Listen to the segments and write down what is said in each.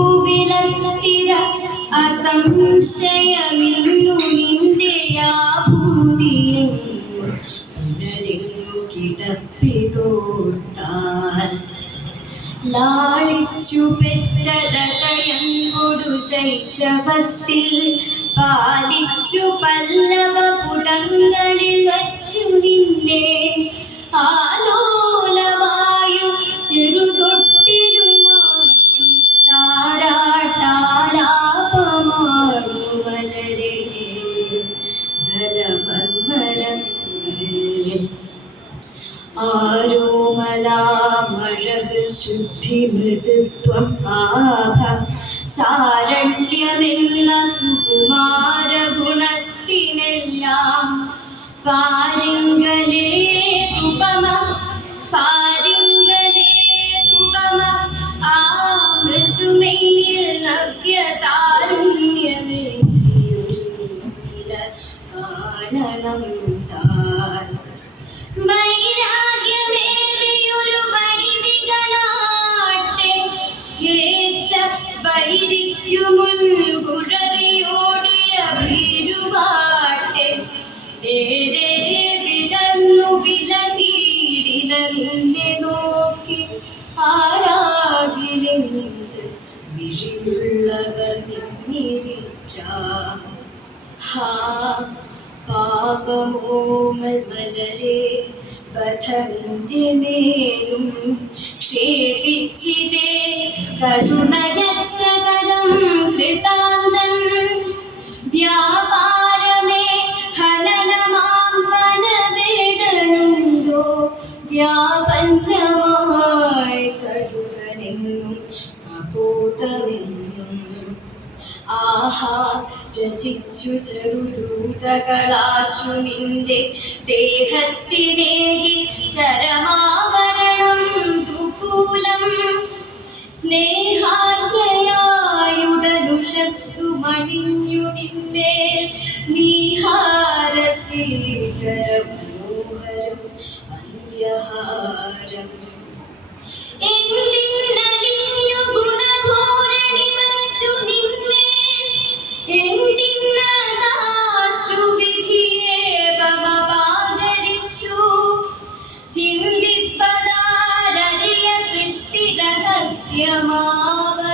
ശ്രീഭൂവിലസ്ഥിര അസംശയമിന്നു നിന്റെയാ ഭൂതിയും പുനരിങ്ങു കിടപ്പിതോർത്താൽ ലാളിച്ചു പെറ്റലതയൻകൊടു ശൈശവത്തിൽ പാലിച്ചു പല്ലവ പുടങ്ങളിൽ വച്ചു നിന്നെ ആലോലവായു ചെറുതൊട്ടിലുമാട്ടി താരാട്ടാലാപമാർന്നു വലരെ ധനമർമരങ്ങൾ ആരോമലാമഴക് ശുദ്ധി മൃദുത്വം ആഭ സാരണ്യമെന്ന സുകുമാര ഗുണത്തിനെല്ലാം പാരിങ്കലേതുപമ ആ മൃദുമയിൽ നവ്യതാരുണ്യമെത്തിയൊരു നില കാണണം താൻ വൈരാഗ്യമേറിയൊരു വൈദികനാട്ടെ ഏറ്റ വൈരിക്കു മുൻകുഴറിയോടിയ ഭീരുവാട്ടെ ഏറെ വിടർന്നു വിലസീടിന നിന്നെ നോക്കി ആരാകിലെന്ത് വിഴിയുള്ളവർ നിന്നിരിക്കാം ഹാ പാപമോമൽ വലരെ ബധനിന്റെ മേലും ക്ഷേപിച്ചിതേ കരുണയറ്റ കരം കൃതാന്തൻ വ്യാപാരമേ ഹനനമാം വനവേടനുണ്ടോ വ്യാപന്നമായി കഴുകനെന്നും കപോതമെന്നും ആഹാ രചിച്ചു ചെറുരൂതകളാശു നിന്റെ ദേഹത്തിനേകി ചരമാവരണം ദുകൂലം സ്നേഹാർദ്രയായുടനുഷസ്സു മണിഞ്ഞു നിന്മേൽ നീഹാരശീകര മനോഹരം അന്ത്യഹാരം എന്തിന്നലിഞ്ഞു ഗുണധോരണി വച്ചു നിന്മേൽ എന്തിന്നദാശു വിധിയേവമപാകരിച്ചു ചിന്തിപ്പതാരറിയ സൃഷ്ടി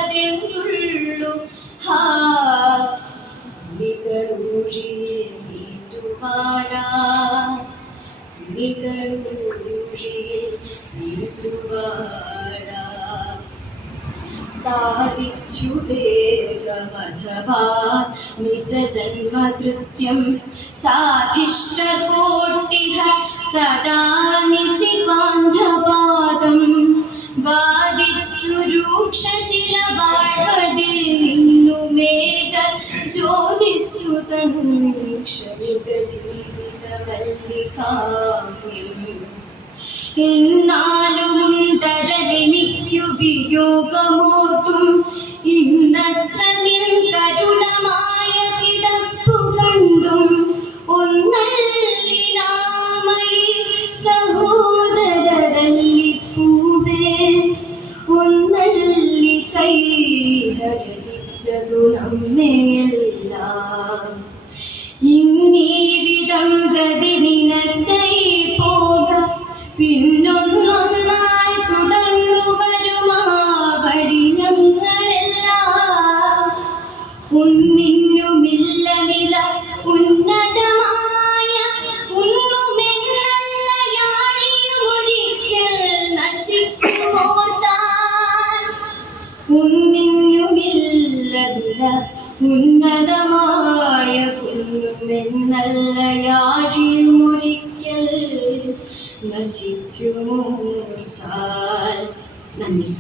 രഹസ്യമാവതെന്തുള്ളു ഹാ ഭൂമികളൂഴിയിൽ നീട്ടുവാഴാ ഭൂമികളൂഴിയിൽ നീട്ടുവാഴാ സാധിച്ചു വേഗമഥവാ നിജ ജന്മകൃത്യം സാധിഷ്ടകോട്ടിഹ സദാ നിശിപാന്ധപാദം വാദിച്ചു രൂക്ഷശില വാഴ്വതിൽ നിന്നു മേഘ ജ്യോതിസുതൻ ക്ഷമിത ജീവിത മല്ലികാമ്യം എന്നാലുമുണ്ടഴലെനിക്കു വിയോഗമോർത്തും ഇന്നത്ര നിൻ കരുണമായ കിടപ്പു കണ്ടും ഒന്നല്ലിനാമയി സഹോദരരല്ലിപ്പൂവേ ഒന്നല്ലി കൈഹ രചിച്ചതു നമ്മയെല്ലാം ഇന്നീ വിധം ഗതി നിനക്കൈ പോക പിന്നൊന്നൊന്നായി തുടർന്നു വരുമാ വഴി ഞങ്ങളെല്ലാം ഒന്നിന്നുമില്ല നില ഉന്നതമായ ഒന്നുമെന്നല്ല യാഴിയുമൊരിക്കൽ നശിക്കുമോർത്താൻ ഒന്നിന്നുമില്ല നില ഉന്നതമായ ഒന്നുമെന്നല്ല യാഴിയുമൊരിക്കൽ നശിക്കുമോർത്താൽ. നന്ദി.